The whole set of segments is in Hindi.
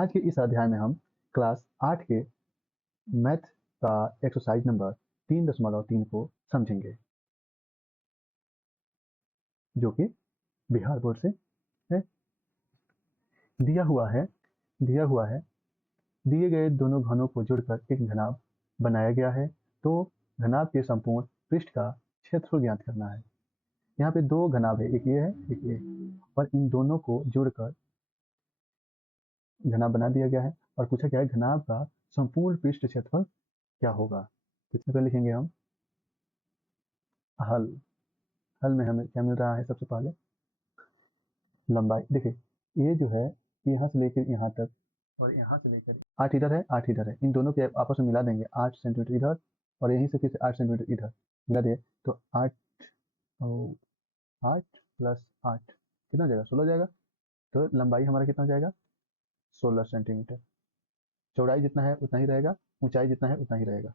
आज के इस अध्याय में हम क्लास 8 के मैथ का एक्सरसाइज नंबर 3.3 को समझेंगे, जो कि बिहार बोर्ड से है। दिया हुआ है दिए गए दोनों घनों को जोड़कर एक घनाभ बनाया गया है। तो घनाभ के संपूर्ण पृष्ठ का क्षेत्रफल ज्ञात करना है। यहाँ पे दो घनाभ है, एक ये है एक ये, और इन दोनों को जोड़कर घनाभ बना दिया गया है और पूछा गया है घनाभ का संपूर्ण पृष्ठ क्षेत्रफल क्या होगा। इसमें पहले लिखेंगे हम हल। हल में हमें क्या मिल रहा है, सबसे पहले लंबाई। देखिए ये जो है यहाँ से लेकर यहाँ तक और यहाँ से लेकर 8 इधर है 8 इधर है, इन दोनों के आपस में मिला देंगे 8 सेंटीमीटर इधर और यहीं से फिर से 8 सेंटीमीटर इधर मिला दिए तो 8 और 8 प्लस 8 कितना हो जाएगा, 16 जाएगा। तो लंबाई हमारा कितना हो जाएगा, 16 सेंटीमीटर। चौड़ाई जितना है उतना ही रहेगा, ऊंचाई जितना है उतना ही रहेगा।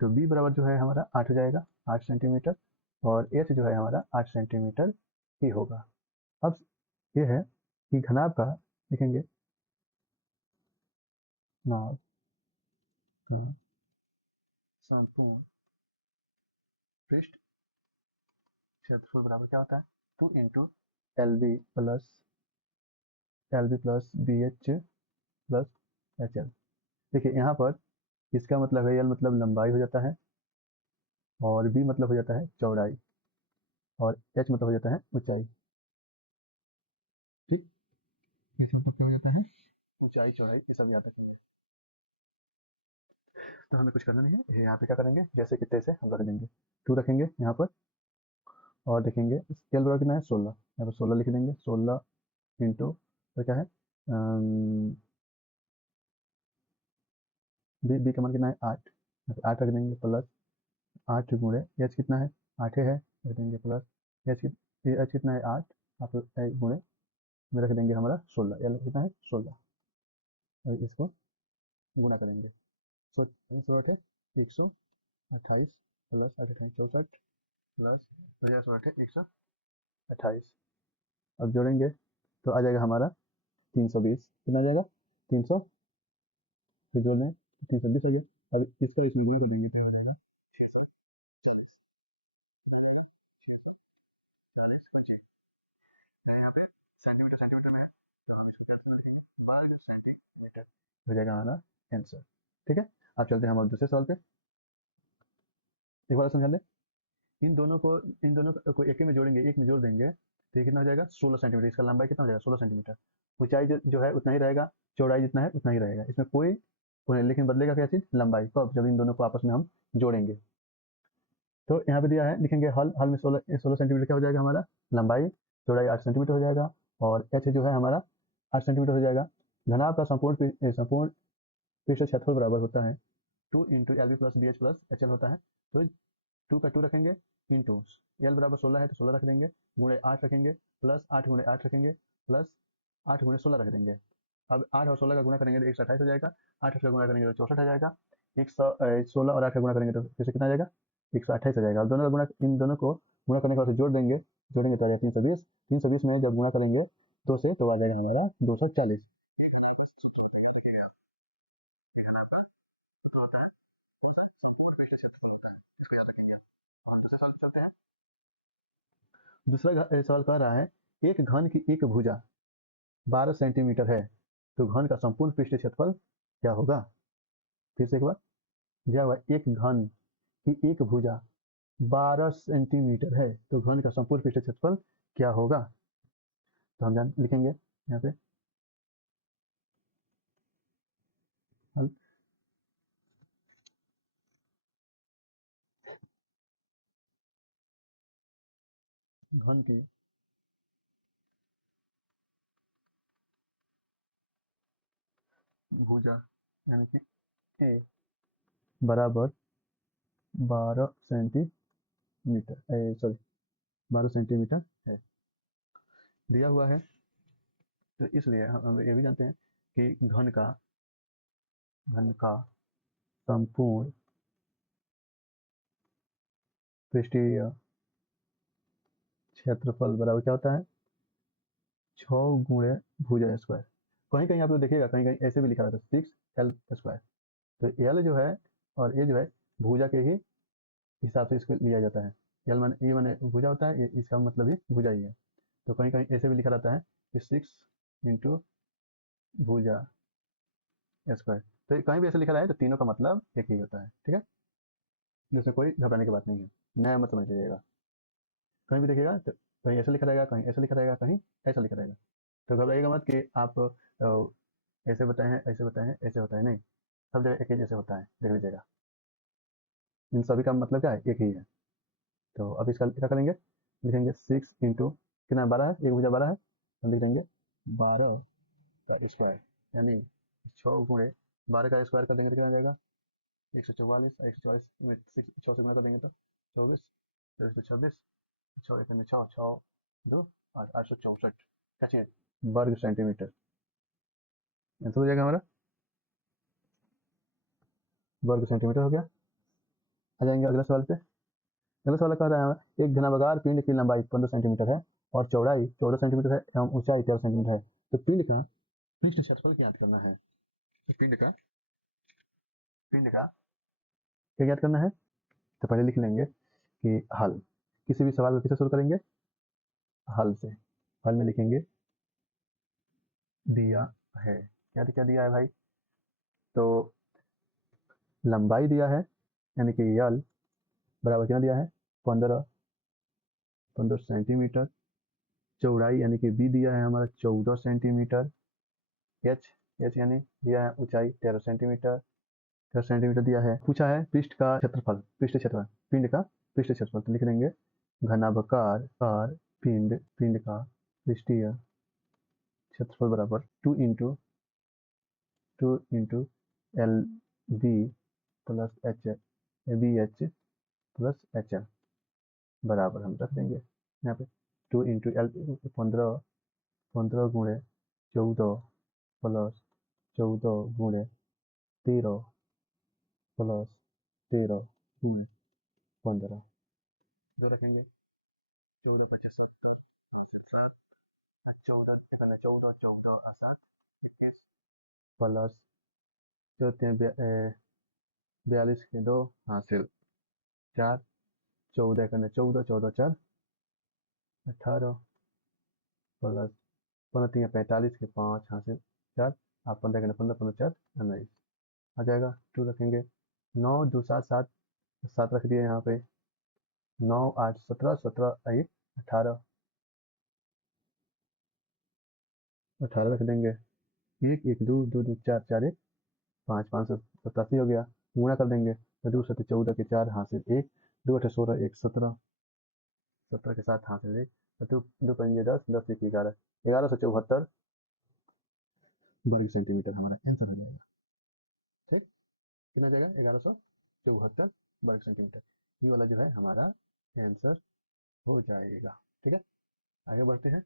तो बी बराबर जो है हमारा 8 हो जाएगा, 8 सेंटीमीटर, और एच जो है हमारा 8 सेंटीमीटर ही होगा। अब ये है कि घनाभ का लिखेंगे, नाभ का संपूर्ण पृष्ठ क्षेत्रफल बराबर क्या होता है, 2 into L B plus B H plus H L. देखिए यहाँ पर इसका मतलब है एल मतलब लंबाई हो जाता है, और बी मतलब हो जाता है चौड़ाई, और एच मतलब हो जाता है ऊंचाई। ठीक, इस मतलब क्या हो जाता है, ऊंचाई चौड़ाई, ये सब याद रखेंगे। तो हमें कुछ करना नहीं है, यहाँ पे क्या करेंगे, जैसे कि तैसे हम रख देंगे, 2 रखेंगे यहाँ पर, और देखेंगे एल बराबर कितना है 16, यहाँ पर 16 लिख देंगे, 16 इंटू तो क्या है बी का मान कितना है 8, यहाँ पे 8 रख देंगे, प्लस 8 गुणे एच कितना है 8 है रख देंगे, प्लस एच कितना है 8 आप गुणे में रख देंगे हमारा 16, एल कितना है 16, और इसको गुणा करेंगे। 16 है 128 प्लस 8 28 64 प्लस 2016 है 128। अब जोड़ेंगे तो आ जाएगा हमारा 320, कितना आ जाएगा 300, फिर जोड़ लें 320 आ गया। अब इसका इसमें गुणा कर देंगे तो हो जाएगा 640, कितना आ जाएगा 640 पंची है, यहाँ पे सेंटीमीटर सेंटीमीटर में है तो हम इसको कैसे में लिखेंगे, वर्ग सेंटीमीटर हो जाएगा हमारा आंसर। ठीक है, अब चलते हैं हम अब दूसरे सवाल पे, एक बार समझा लें। इन दोनों को एक में जोड़ेंगे, एक में जोड़ देंगे तो ये कितना हो जाएगा 16 सेंटीमीटर। इसका लंबाई कितना हो जाएगा 16 सेंटीमीटर, ऊंचाई जो है उतना ही रहेगा, चौड़ाई जितना है उतना ही रहेगा, इसमें कोई लेकिन बदलेगा क्या चीज़, लंबाई। कब, जब इन दोनों को आपस में हम जोड़ेंगे। तो यहाँ पे दिया है, लिखेंगे हल। हल में 16 सेंटीमीटर क्या हो जाएगा हमारा लंबाई, चौड़ाई 8 सेंटीमीटर हो जाएगा, और एच जो है हमारा 8 सेंटीमीटर हो जाएगा। घनाभ का संपूर्ण पृष्ठ क्षेत्रफल बराबर होता है 2 into L B plus B H plus H L होता है। तो 2 का 2 रखेंगे इंटू एल बराबर 16 है तो 16 रख देंगे, गुणे 8 रखेंगे, प्लस 8 गुणे 8 रखेंगे, प्लस 8 गुणे 16 रख देंगे। अब 8 और 16 का गुणा करेंगे तो 128 हो जाएगा, 8 का गुणा करेंगे तो 64 हो जाएगा, 16 और 8 का गुणा करेंगे तो फिर से कितना आ जाएगा 128 हो जाएगा। अब दोनों का गुणा, इन दोनों को गुणा करने के बाद जोड़ देंगे, जोड़ेंगे तो आ जाएगा 320। 320 में जब गुणा करेंगे 2 से तो आ जाएगा हमारा 240। ये घनाभ का सूत्र होता है, याद रखिएगा आप, ये घनाभ का सूत्र होता है कौन सा, संपूर्ण पृष्ठ क्षेत्रफल होता है, इसको याद रखेंगे आप। और हम दूसरे सवाल पे चलते हैं। दूसरा सवाल कह रहा है एक घन की एक भुजा 12 सेंटीमीटर है तो घन का संपूर्ण पृष्ठ क्षेत्रफल क्या होगा। फिर से एक बार, दिया हुआ एक घन की एक भुजा 12 सेंटीमीटर है तो घन का संपूर्ण पृष्ठ क्षेत्रफल क्या होगा। तो हम लिखेंगे यहाँ पे हल। घन की भुजा यानी कि ई बराबर 12 सेंटीमीटर, सॉरी 12 सेंटीमीटर है, दिया हुआ है। तो इसलिए हम ये भी जानते हैं कि घन का संपूर्ण पृष्ठीय क्षेत्रफल बराबर क्या होता है 6 गुणे भुजा स्क्वायर। कहीं कहीं आप लोग देखिएगा, कहीं कहीं ऐसे भी लिखा रहता है 6l²। तो एल जो है और ए जो है भुजा के ही हिसाब से इसको लिया जाता है। एल माने ए माने भुजा होता है, इसका मतलब ही भुजा ही है। तो कहीं कहीं ऐसे भी लिखा रहता है कि 6 × भुजा स्क्वायर। तो कहीं भी ऐसे लिखा रहा है तो तीनों का मतलब एक ही होता है, ठीक है। जिसमें कोई घबराने की बात नहीं है, नया मत समझ लीजिएगा। कहीं भी देखिएगा तो कहीं ऐसा लिखा रहेगा, कहीं ऐसा लिखा रहेगा, कहीं ऐसा लिखा रहेगा। तो घबराइएगा मत कि आप ऐसे बताए हैं, ऐसे बताए हैं, ऐसे होता है, नहीं। सब जगह एक ही जैसे होता है, देख लीजिएगा। इन सभी का मतलब क्या है, एक ही है। तो अब इसका क्या करेंगे, लिखेंगे 6 × कितना 12 है, एक भुजा 12 है, हम लिख देंगे 12 का स्क्वायर, यानी 6 × 12 का स्क्वायर कर देंगे तो कितना आ जाएगा 144। 144 में 6 से गुना कर देंगे तो 24, 126, 6 एक 6, 6 2 8, 864 क्या चीज़, वर्ग सेंटीमीटर। आंसर हो जाएगा हमारा, वर्ग सेंटीमीटर हो गया। आ जाएंगे अगला सवाल पे। अगला सवाल कह रहा है एक घनाभागार पिंड की लंबाई 15 सेंटीमीटर है और चौड़ाई 14 सेंटीमीटर है एवं ऊंचाई 13 सेंटीमीटर है, तो पिंड का पृष्ठ क्षेत्रफल ज्ञात करना है। तो पिंड का क्या ज्ञात करना है, तो पहले लिख लेंगे कि हल, किसी भी सवाल को किससे शुरू करेंगे, हल से। हल में लिखेंगे दिया है, क्या क्या दिया है भाई, तो लंबाई दिया है यानी कि यल बराबर कितना दिया है 15 सेंटीमीटर, चौड़ाई यानी कि बी दिया है हमारा 14 सेंटीमीटर, एच एच यानी दिया है ऊंचाई 13 सेंटीमीटर, 13 सेंटीमीटर दिया है। पूछा है पृष्ठ का क्षेत्रफल, पृष्ठ क्षेत्रफल पिंड का पृष्ठ क्षेत्रफल, तो लिख देंगे घनाभागार पिंड का पृष्ठीय क्षेत्रफल बराबर 2 × L B plus H B H plus H L बराबर हम रख देंगे यहाँ पे 2 × एल 15 × 14 प्लस 14 × 13 प्लस 13 × 15 जो रखेंगे 14 × 5 = 70 हासिल 7, 14 14 14 और 7 21 प्लस 42 के 2 हासिल 4, 14 14 14 4 18 प्लस 15 45 के 5 हासिल 4, आप 15 15 15 4 19 आ जाएगा। 2 रखेंगे 9 2 7 7 7 रख दिए यहाँ पे 9 8 17 17 1 18 18 रख देंगे 1 1 2 2 2 4 4 1 5 587 हो गया। गुणा कर देंगे तो 2 7 14 के 4 हासिल 1, 2 8 16 1 17 17 के 7 हासिल 1, 2 2 5 10 10 1 11 1174 वर्ग सेंटीमीटर हमारा आंसर हो जाएगा। ठीक, कितना जाएगा 1174 वर्ग सेंटीमीटर, ये वाला जो है हमारा आंसर हो जाएगा। ठीक है, आगे बढ़ते हैं।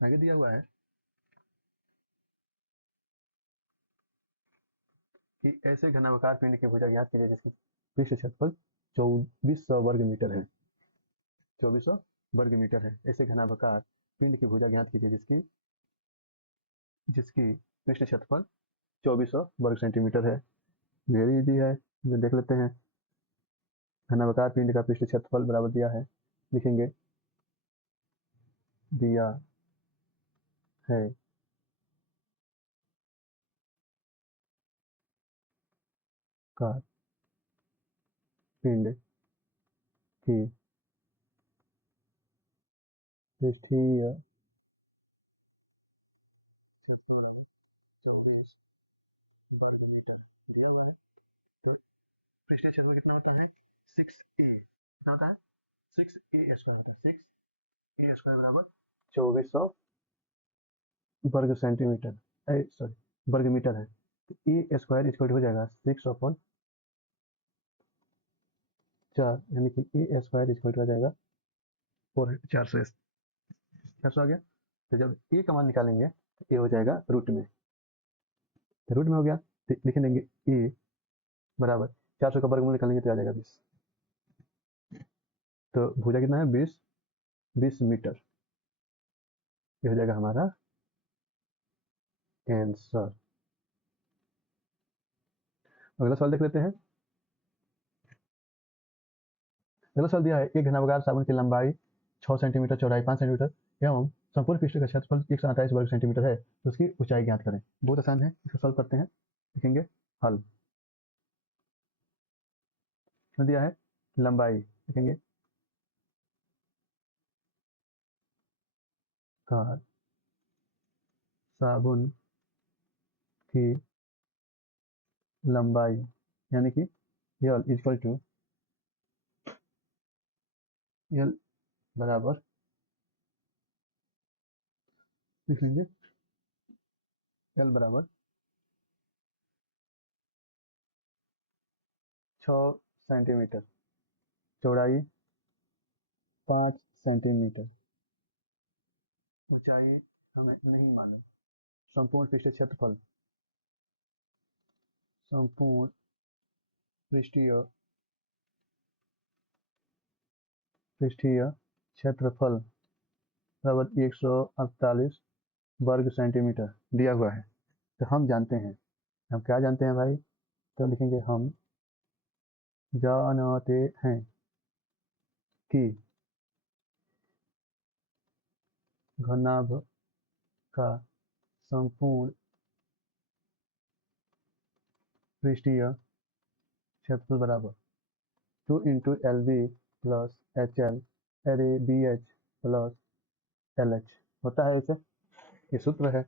आगे दिया हुआ है कि ऐसे घनाभागार पिंड की भुजा ज्ञात कीजिए जिसकी पृष्ठ क्षेत्रफल 2400 वर्ग मीटर है। 2400 वर्ग मीटर है। ऐसे घनाभागार पिंड की भुजा ज्ञात कीजिए जिसकी जिसकी पृष्ठ क्षेत्रफल 2400 वर्ग सेंटीमीटर है। वेरी इजी है, देख लेते हैं। घनाभागार पिंड का पृष्ठ क्षेत्रफल बराबर दिया है, लिखेंगे दिया है का पिंड की पृष्ठीय क्षेत्रफल बराबर 24 वर्ग मीटर दिया हुआ है। तो पृष्ठीय क्षेत्रफल कितना होता है 6a, कितना होता है 6a स्क्वायर होता है। 6a स्क्वायर बराबर 2400 वर्ग सेंटीमीटर, सॉरी वर्ग मीटर है। तो ए स्क्वायर इक्वल हो जाएगा 6/4, यानी कि ए स्क्वायर इक्वल हो जाएगा 400 400 आ गया। तो जब ए का मान निकालेंगे तो ए हो जाएगा रूट में, तो रूट में हो गया तो लिख देंगे ए बराबर 400 का वर्गमूल निकालेंगे तो आ जाएगा 20। तो भुजा कितना है 20 मीटर, ये हो जाएगा हमारा आंसर। अगला सवाल देख लेते हैं। अगला सवाल दिया है, एक घनाभगार साबुन की लंबाई 6 सेंटीमीटर, चौड़ाई 5 सेंटीमीटर एवं संपूर्ण पृष्ठ का क्षेत्रफल 148 वर्ग सेंटीमीटर है, तो उसकी ऊंचाई ज्ञात करें। बहुत आसान है, इसको सॉल्व करते हैं। लिखेंगे हल। इसमें दिया है लंबाई, लिखेंगे कार साबुन की लंबाई, यानी कि यल इक्वल टू यल बराबर, लिख लेंगे यल बराबर 6 सेंटीमीटर, चौड़ाई 5 सेंटीमीटर, ऊंचाई हमें नहीं मालूम। संपूर्ण पृष्ठीय क्षेत्रफल, संपूर्ण पृष्ठीय क्षेत्रफल बराबर 148 वर्ग सेंटीमीटर दिया हुआ है। तो हम जानते हैं, हम क्या जानते हैं भाई? तो लिखेंगे हम जानते हैं कि घनाभ का संपूर्ण पृष्ठीय क्षेत्रफल बराबर 2 into L B plus H L अरे B H plus L H होता है। इसे ये सूत्र है,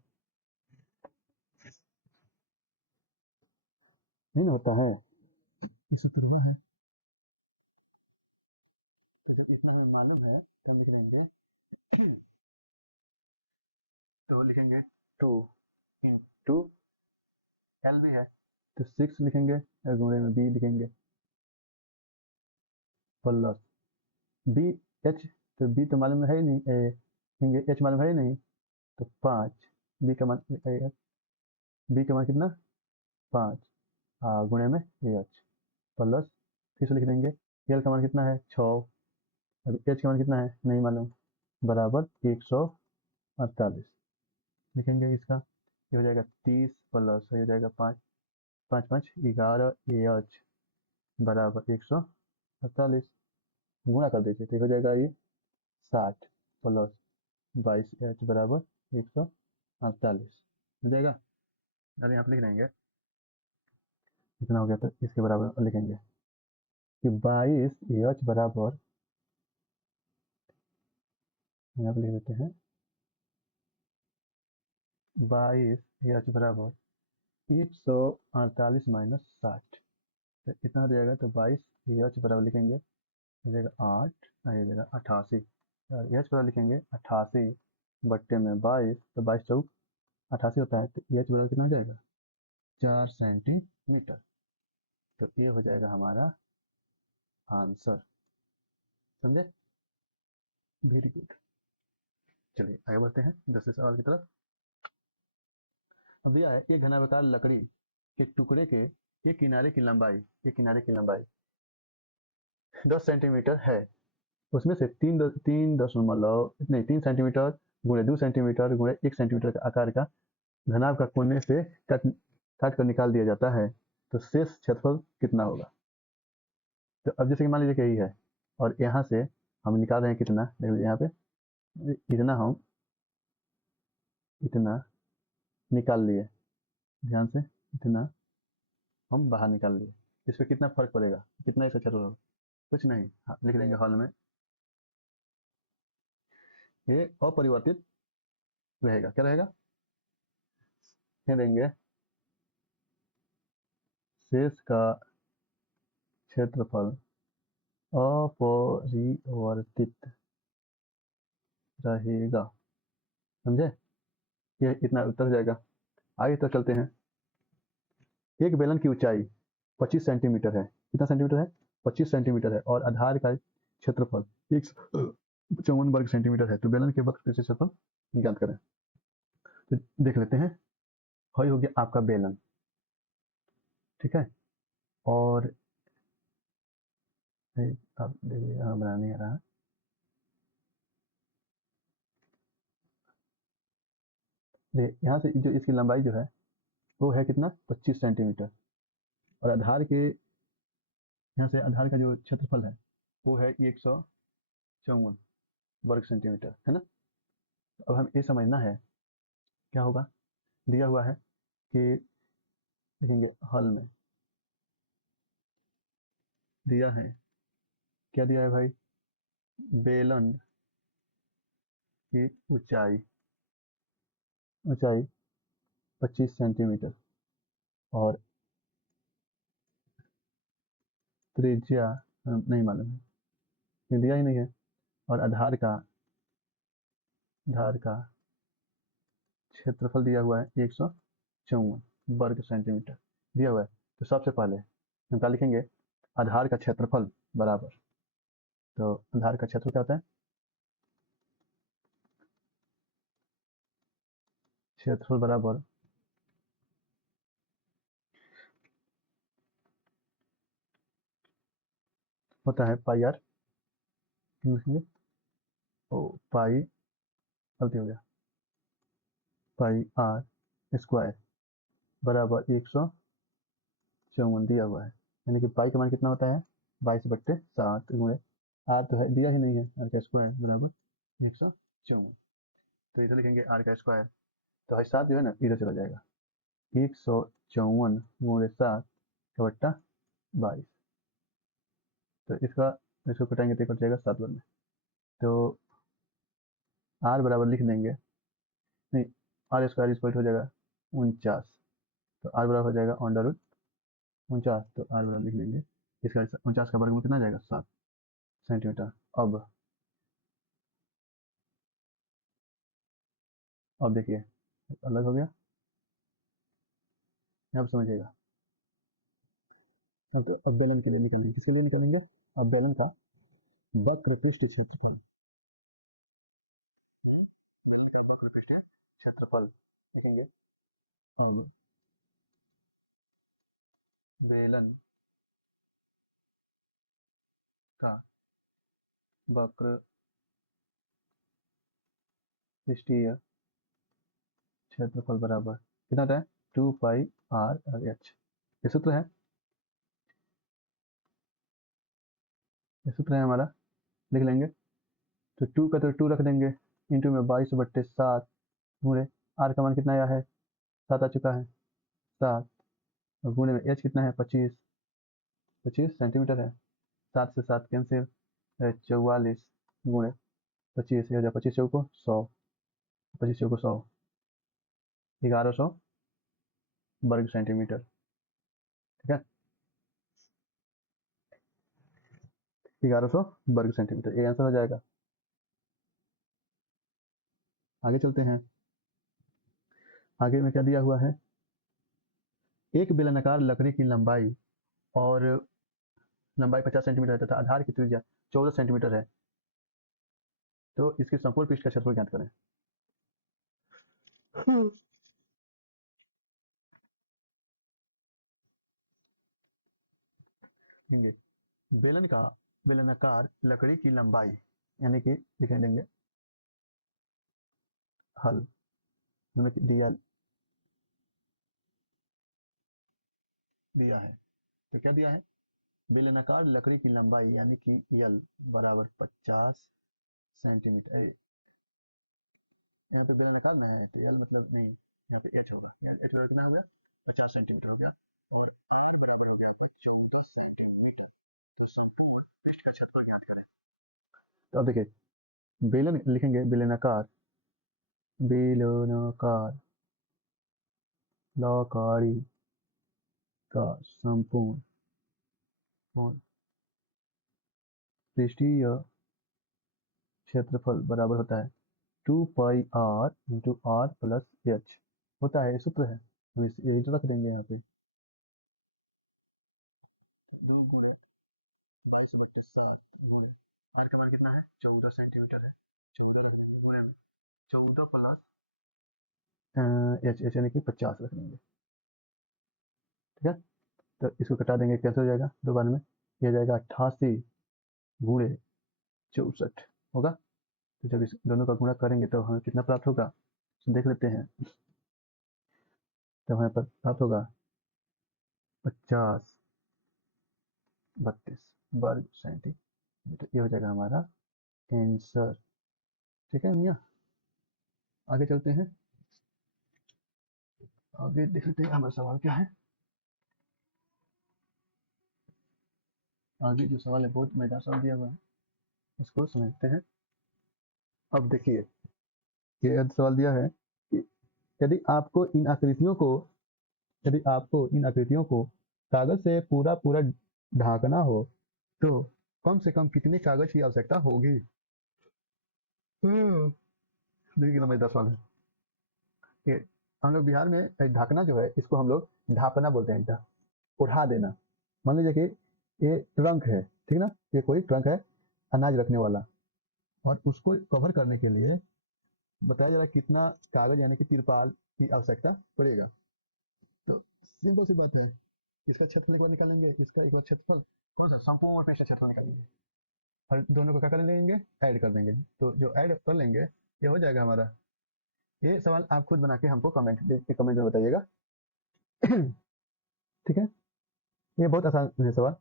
नहीं ना होता है, ये सूत्र वह है। तो जब इतना हमें मालूम है तो हम लिख देंगे तो लिखेंगे 2 इंटू एल भी है तो 6 लिखेंगे और गुणे में बी लिखेंगे प्लस बी एच, तो बी तो मालूम है ही नहीं, लिखेंगे एच मालूम है ही नहीं, तो 5 बी का मान, बी का मान कितना 5 गुणे में एच प्लस, फिर से लिख देंगे एल का मान कितना है 6, अब एच का मान कितना है नहीं मालूम, बराबर 148 लिखेंगे। इसका ये हो जाएगा 30 प्लस हो जाएगा 5 5 5 11 एच बराबर 148, गुणा कर दीजिए तो हो जाएगा ये 60 प्लस 22 एच बराबर 148 हो जाएगा। अरे यहाँ पे लिख देंगे इतना हो गया तो इसके बराबर लिखेंगे कि 22 एच बराबर, यहाँ पे लिख देते हैं 22 एच बराबर 148 माइनस 60, तो इतना हो जाएगा। तो 22 एच बराबर लिखेंगे हो जाएगा 8, हो जाएगा 88, और एच बराबर लिखेंगे 88 बट्टे में 22, तो 22 चौक 88 होता है, तो एच बराबर कितना हो जाएगा 4 सेंटीमीटर। तो ये हो जाएगा हमारा आंसर। समझे? Very good. चलिए आगे बढ़ते हैं दूसरे सवाल की तरफ। अब दिया है एक घनाभकार लकड़ी के टुकड़े के एक किनारे की लंबाई, एक किनारे की लंबाई 10 सेंटीमीटर है, उसमें से 3 सेंटीमीटर गुणे 2 सेंटीमीटर गुणे 1 सेंटीमीटर का आकार का घनाभ का कोने से काट कर निकाल दिया जाता है, तो शेष क्षेत्रफल कितना होगा? तो अब जैसे कि मान लीजिए कि यही है और यहाँ से हम निकाल रहे हैं कितना, देखिए यहाँ पे इतना हम इतना निकाल लिए, ध्यान से इतना हम बाहर निकाल लिए, इस पर कितना फर्क पड़ेगा, कितना इसका क्षेत्रफल होगा? कुछ नहीं। हाँ, लिख देंगे हॉल में ये अपरिवर्तित रहेगा। क्या रहेगा? लिख देंगे शेष का क्षेत्रफल अपरिवर्तित रहेगा। समझे? ये इतना उत्तर हो जाएगा। आगे तक चलते हैं। एक बेलन की ऊंचाई 25 सेंटीमीटर है। कितना सेंटीमीटर है? 25 सेंटीमीटर है और आधार का क्षेत्रफल 154 वर्ग सेंटीमीटर है, तो बेलन के वक्र क्षेत्रफल ज्ञात करें। तो देख लेते हैं। वही हो गया आपका बेलन, ठीक है। और अब देखिए यहाँ बनाना नहीं आ रहा यहाँ से जो इसकी लंबाई जो है वो है कितना 25 सेंटीमीटर, और आधार के यहाँ से आधार का जो क्षेत्रफल है वो है 154 वर्ग सेंटीमीटर, है ना। अब हम ये समझना है क्या होगा, दिया हुआ है कि देखेंगे हल में दिया है, क्या दिया है भाई, बेलन की ऊंचाई ऊंचाई 25 सेंटीमीटर और त्रिज्या नहीं मालूम है, ये दिया ही नहीं है, और आधार का क्षेत्रफल दिया हुआ है 154 वर्ग सेंटीमीटर दिया हुआ है। तो सबसे पहले हम क्या लिखेंगे, आधार का क्षेत्रफल बराबर, तो आधार का क्षेत्र क्या होता है, क्षेत्रफल बराबर होता है पाई आर, लिखेंगे ओ पाई, गलती हो गया, पाई आर स्क्वायर बराबर 154 दिया हुआ है, यानी कि पाई का मान कितना होता है 22/7 गुणे आर तो है दिया ही नहीं है, आर का स्क्वायर बराबर 154, तो इधर लिखेंगे आर का स्क्वायर, तो है 7 जो है ना इधर चला जाएगा, 154 गुणे 7 का बट्टा 22, तो इसको कटाएंगे तो कट जाएगा 7 में, तो आर बराबर लिख देंगे, नहीं आर स्क्वायर इक्वल हो जाएगा 49, तो आर बराबर हो जाएगा अंडर रूट 49, तो आर बराबर लिख लेंगे, इसका 49 का वर्गमूल कितना आ जाएगा 7 सेंटीमीटर। अब देखिए अलग हो गया, यहाँ पर समझिएगा। अब बेलन के लिए निकालेंगे, किसके लिए निकालेंगे, अब बेलन का वक्र पृष्ठ क्षेत्रफल, बेलन का वक्र पृष्ठ क्षेत्रफल लिखेंगे। अब बेलन का वक्र पृष्ठीय क्षेत्रफल बराबर कितना होता है 2 पाई आर एच, ये सूत्र है, ये सूत्र है हमारा, लिख लेंगे, तो 2 का तो 2 रख देंगे, इंटू में 22/7 गुणे आर का मान कितना आया है 7 आ चुका है 7, और गुणे में एच कितना है 25 सेंटीमीटर है, 7 से 7 कैंसिल, 44 गुणे 25 हो जाए 25 चौको 100, 25 चौको 100, 1100 वर्ग सेंटीमीटर, ठीक है, 1100 वर्ग सेंटीमीटर, ये आंसर हो जाएगा। आगे चलते हैं, आगे में क्या दिया हुआ है, एक बेलनाकार लकड़ी की लंबाई और लंबाई 50 सेंटीमीटर है तथा आधार की त्रिज्या 14 सेंटीमीटर है, तो इसके संपूर्ण पृष्ठ का क्षेत्रफल ज्ञात करें। लिखेंगे बेलनाकार लकड़ी की लंबाई, यानी कि लिख देंगे हल में दिया है, तो क्या दिया है, बेलनाकार लकड़ी की लंबाई यानी कि यल बराबर 50 सेंटीमीटर, यहाँ पे बेलनाकार ना है तो यल मतलब नहीं, यहाँ पे एच होगा, एच बराबर कितना हो गया 50 सेंटीमीटर हो गया, और आर बराबर हो गया आपका 14 सेंटीमीटर, तो संपूर्ण पृष्ठ का क्षेत्रफल ज्ञात करें। तो अब देखिए बेलन लिखेंगे, बेलनाकार लकड़ी का संपूर्ण पृष्ठीय क्षेत्रफल बराबर होता है 2 pi R into R plus H, होता है, सूत्र है, हम यही तो रख देंगे यहाँ पे, 2 गुणे 22/7 गुणे आर का मान कितना है 14 सेंटीमीटर है, 14 रख देंगे, गुणे में 14 प्लस एच यानी कि 50 रख देंगे, ठीक है, तो इसको कटा देंगे, कैसे हो जाएगा दो बार में, यह जाएगा 88 गुणे 64 होगा, तो जब इस दोनों का गुणा करेंगे तो हमें कितना प्राप्त होगा तो देख लेते हैं। तो हमें पर प्राप्त होगा 50 32 वर्ग सेंटीमीटर। ये हो जाएगा हमारा आंसर। ठीक है भैया, आगे चलते हैं। आगे देख लेते हैं हमारा सवाल क्या है। आगे जो सवाल है बहुत मजेदार सवाल दिया हुआ है, इसको समझते हैं। अब देखिए, ये सवाल दिया है कि यदि आपको इन आकृतियों को यदि आपको इन आकृतियों को कागज से पूरा पूरा ढांकना हो तो कम से कम कितने कागज की आवश्यकता होगी। देखिए कितना मजेदार सवाल है ये। हम लोग बिहार में ढकना जो है इसको हम लोग ढापना बोलते हैं। उठा देना। मान लीजिए कि ये ट्रंक है, ठीक ना, ये कोई ट्रंक है अनाज रखने वाला, और उसको कवर करने के लिए बताया जा रहा है कितना कागज यानी कि तिरपाल की आवश्यकता पड़ेगा। तो सिंपल सी बात है, इसका क्षेत्रफल एक बार निकालेंगे, इसका एक बार क्षेत्रफल कौन सा संपूर्ण पृष्ठ क्षेत्रफल निकालेंगे, और दोनों को क्या कर लेंगे, ऐड कर देंगे। तो जो ऐड कर लेंगे ये हो जाएगा हमारा। ये सवाल आप खुद बना के हमको कमेंट में बताइएगा। ठीक है, ये बहुत आसान है सवाल।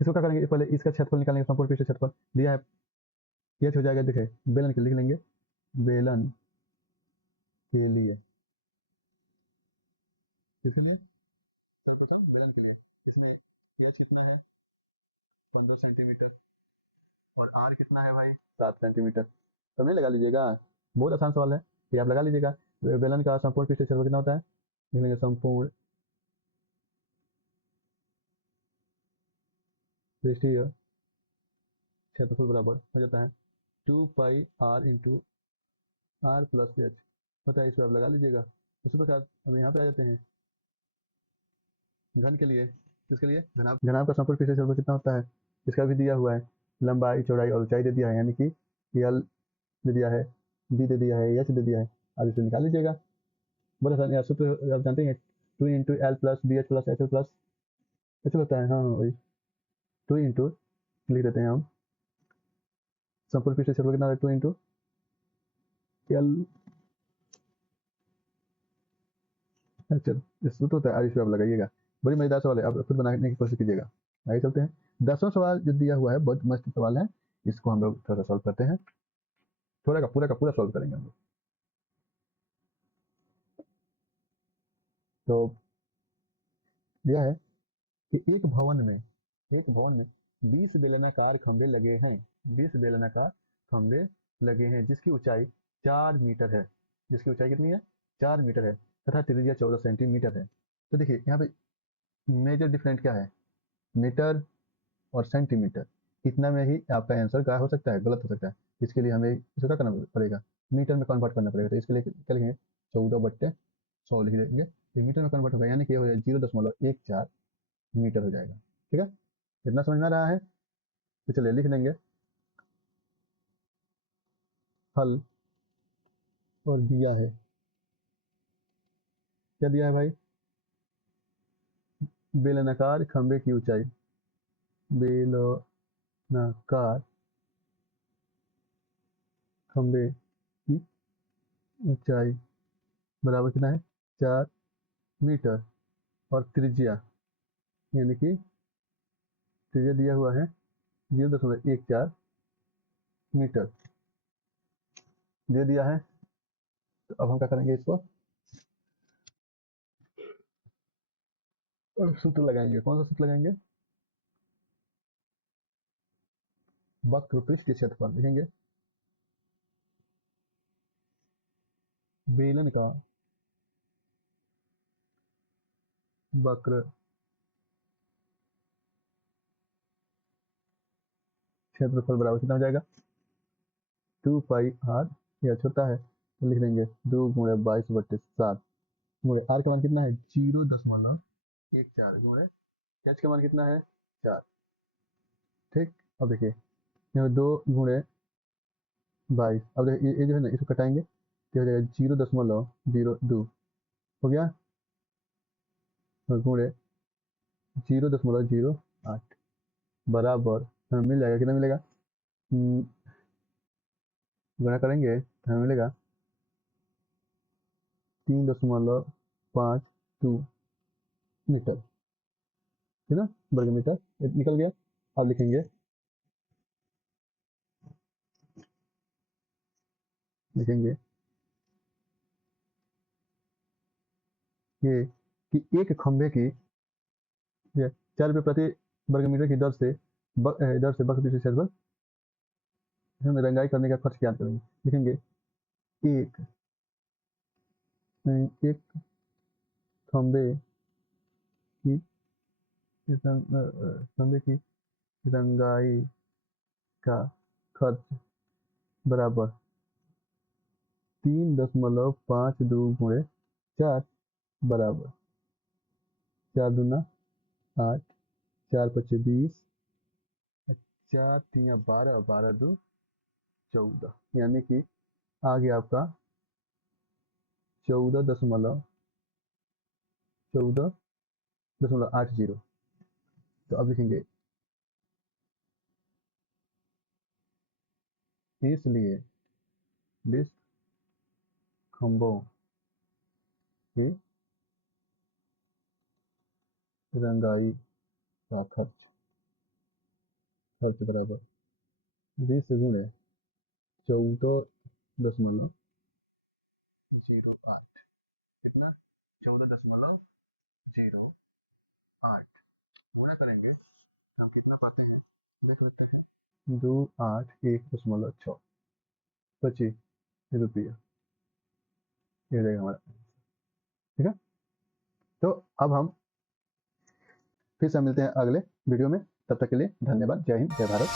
इसको क्या करेंगे, पहले इसका क्षेत्रफल निकालेंगे, संपूर्ण पृष्ठ क्षेत्रफल दिया है, ये हो जाएगा। देखिए बेलन के लिख लेंगे, बेलन के लिए, किसके लिए, सर्वप्रथम बेलन के लिए। इसमें एच कितना है 15 सेंटीमीटर, और आर कितना है भाई 7 सेंटीमीटर। सब नहीं लगा लीजिएगा, बहुत आसान सवाल है, ये आप लगा लीजिएगा। बेलन का संपूर्ण पृष्ठ क्षेत्रफल कितना होता है, लिख लेंगे संपूर्ण पृष्ठीय क्षेत्रफल बराबर हो जाता है 2 pi R into R plus H होता है। इस पर आप लगा लीजिएगा। उसी प्रकार अब यहाँ पे आ जाते हैं घन के लिए। किसके लिए, घनाभ का संपूर्ण पृष्ठीय क्षेत्रफल कितना होता है, इसका भी दिया हुआ है। लंबाई चौड़ाई और ऊंचाई दे दिया है, यानी कि एल दे दिया है, बी दे दिया है, एच दे दिया है। आप इसे निकाल लीजिएगा। बहुत आसान, या सूत्र आप जानते हैं, 2 into L plus B H plus H L plus H होता है। हाँ वही 2 इंटू लिख देते हैं हम, संपूर्ण पृष्ठीय क्षेत्रफल कितना है 2 इंटू एल एच एल। इस सूत्र होता है, इस पर आप लगाइएगा। बड़ी मजेदार सवाल है, आप खुद बनाने की कोशिश कीजिएगा। आगे चलते हैं। 10वां सवाल जो दिया हुआ है बहुत मस्त सवाल है, इसको हम लोग थोड़ा सा सॉल्व करते हैं। थोड़ा का पूरा सॉल्व करेंगे हम लोग। तो दिया है कि एक भवन में 20 बेलनाकार खंभे लगे हैं, 20 बेलनाकार खंभे लगे हैं, जिसकी ऊंचाई 4 मीटर है। जिसकी ऊंचाई कितनी है, 4 मीटर है, तथा त्रिज्या 14 सेंटीमीटर है। तो देखिए यहाँ पे मेजर डिफरेंट क्या है, मीटर और सेंटीमीटर। इतना में ही आपका आंसर क्या हो सकता है, गलत हो सकता है। इसके लिए हमें इसको क्या करना पड़ेगा, मीटर में कन्वर्ट करना पड़ेगा। तो इसके लिए क्या लिखेंगे, 14/100 लिख देंगे। ये मीटर में कन्वर्ट होगा, यानी कि हो जाएगा 0.14 मीटर हो जाएगा। ठीक है, इतना समझ में आ रहा है। तो चलिए लिख देंगे हल। और दिया है, क्या दिया है भाई, बेलनाकार खंभे की ऊंचाई, बेलनाकार खंभे की ऊंचाई बराबर कितना है, 4 मीटर, और त्रिज्या यानी कि त्रिज्या दिया हुआ है 0.14 मीटर दे दिया है। तो अब हम क्या करेंगे, इसको सूत्र लगाएंगे। कौन सा सूत्र लगाएंगे, वक्र पृष्ठ क्षेत्रफल लिखेंगे। बेलन का वक्र क्षेत्रफल बराबर कितना हो जाएगा, 2 पाई आर, यह छोटा है तो लिख देंगे 2 गुणे 22/7 गुणे आर का मान कितना है 0.14 गुणे एच का मान कितना है 4। ठीक, अब देखिए यहाँ 2 गुणे 22, अब देखिए ये जो है ना इसको कटाएंगे तो हो जाएगा 0.02 हो गया, और गुणे 0.08 बराबर हमें मिल जाएगा, कितना मिलेगा, गुणा करेंगे तो हमें मिलेगा 3.52 मीटर, ठीक ना, वर्ग मीटर ये निकल गया। अब लिखेंगे ये कि एक खंभे की 4 रुपये प्रति वर्ग मीटर की दर से वक्र पीछे क्षेत्रफल हम रंगाई करने का खर्च क्या करेंगे। लिखेंगे एक खंभे की रंगाई का खर्च बराबर 3.52 गुणे 4 बराबर 4 दूना 8, 4 पचे 20, 4 तिया 12 और 12 दो 14, यानी कि आ गया आपका 14.80। तो अब लिखेंगे इसलिए विश्व खंभों की रंगाई का खर्च बराबर 20 गुणे 14.08, कितना 14.08 गुणा करेंगे तो हम कितना पाते हैं देख लेते हैं। 281.6 ₹25 ये हो जाएगा हमारा, ठीक है। तो अब हम फिर से मिलते हैं अगले वीडियो में, तब तक के लिए धन्यवाद। जय हिंद, जय भारत।